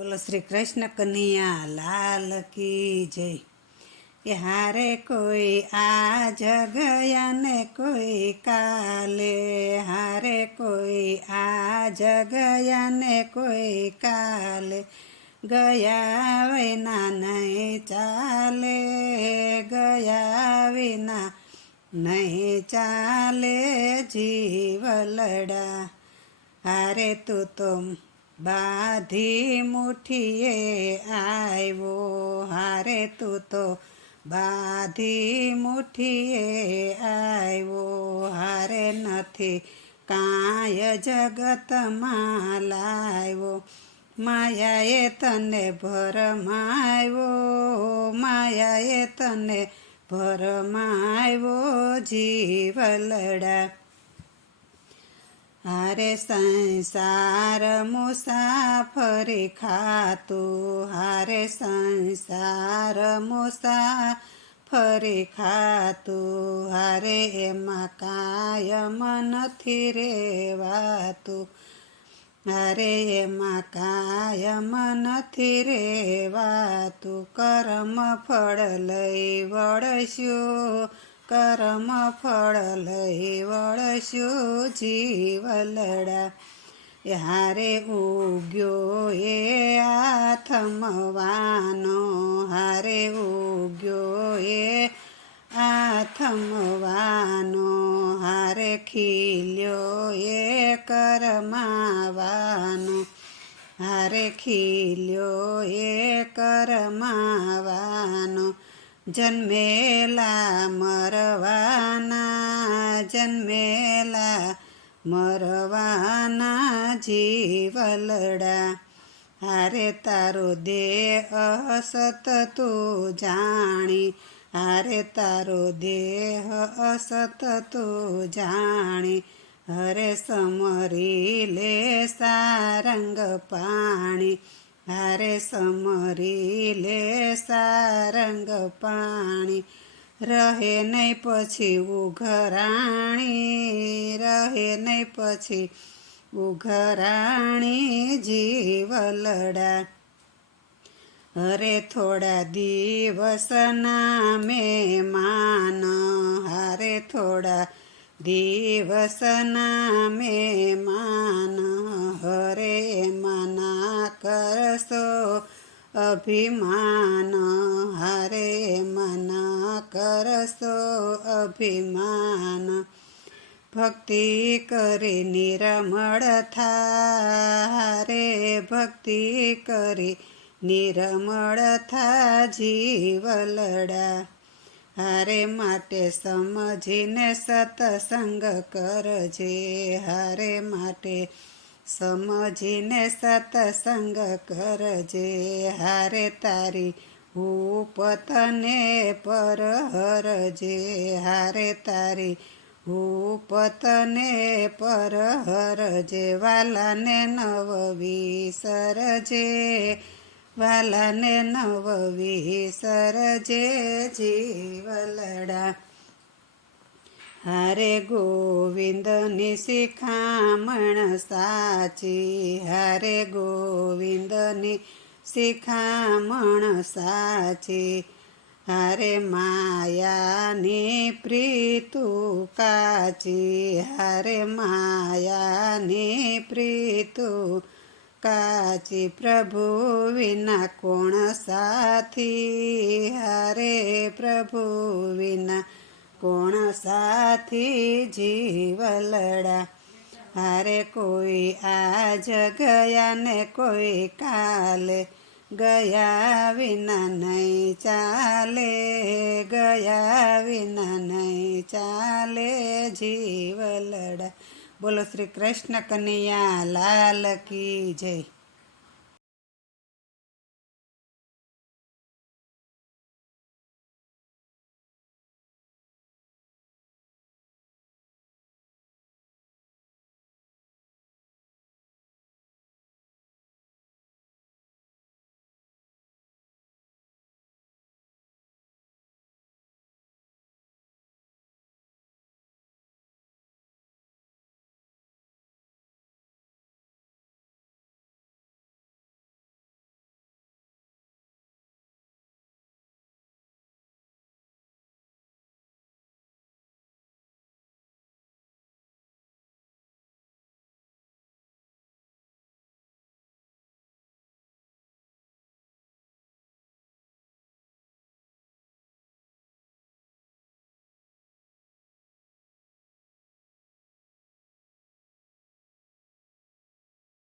બોલો શ્રી કૃષ્ણ કનૈયા લાલ કી જય। કે હારે કોઈ આજ ગયા ને કોઈ કાલે, હારે કોઈ આજ ગયા ને કોઈ કાલે, ગયા વિના નહીં ચાલે, ગયા વિના નહીં ચાલે જીવલડા। હારે તું તો બાંધી મુઠ્ઠીએ આવ્યો, હારે તું તો બાંધી મુઠ્ઠીએ આવ્યો, હારે નથી કાંઈ જગતમાં લાવ્યો। માયાએ તને ભરમાવ્યો, માયાએ તને ભરમાવ્યો જીવલડા। હારે સંસાર મુસાફરી ખાતું, હારે સંસાર મુસાફરી ખાતું, હારે એમાં કાયમ નથી રેવાતું, હારે એમાં કાયમ નથી રેવાતું। કર્મ ફળ લઈ વળશું, કર્મ ફળ લઈ વળશું જીવલડા। હારે ઉગ્યો એ આથમવાનો, હારે ઉગ્યો એ આથમવાનો, હારે ખીલ્યો એ કરમાવાનો, હારે ખીલ્યો એ કરમાવાનો। જન્મેલા મરવાના, જન્મેલા મરવાના જીવલડા। હારે તારો દેહ અસત તું જાણી, હારે તારો દેહ અસત તું જાણી, હરે સમરી લે સારંગ પાણી, હારે સમરી લે સારંગ પાણી। રહે નહીં પછી ઉઘરાણી, રહે નહીં પછી ઉઘરાણી જીવલડા। હરે થોડા દિવસના મહેમાન, હારે થોડા દિવસના મહેમાન, હરે એમાં ના કરશો અભિમાન, હારે એમાં ના કરશો અભિમાન। ભક્તિ કરી નિર્મળ થા, હારે ભક્તિ કરી નિર્મળ થા જીવલડા। હારે માટે સમજીને સત્સંગ કરજે, હારે માટે સમજીને સત્સંગ કરજે, હારે તારી ઉપતને પર હરજે, હારે તારી ઉપતને પર હરજે। વાલાને નવ વિસરજે, વાલાને નવ વિસરજે જીવલડા। હારે ગોવિંદની શિખામણ સાચી, હારે ગોવિંદની શિખામણ સાચી, હારે માયાની પ્રીતું કાચી, હારે માયાની પ્રીતું કાચી। પ્રભુ વિના કોણ સાથી, હારે પ્રભુ વિના કોણ સાથી જીવલડા। હારે કોઈ આજ ગયા ને કોઈ કાલે, ગયા વિના નહીં ચાલે, ગયા વિના નહીં ચાલે જીવલડા। બોલો શ્રી કૃષ્ણ કનૈયા લાલ કી જય।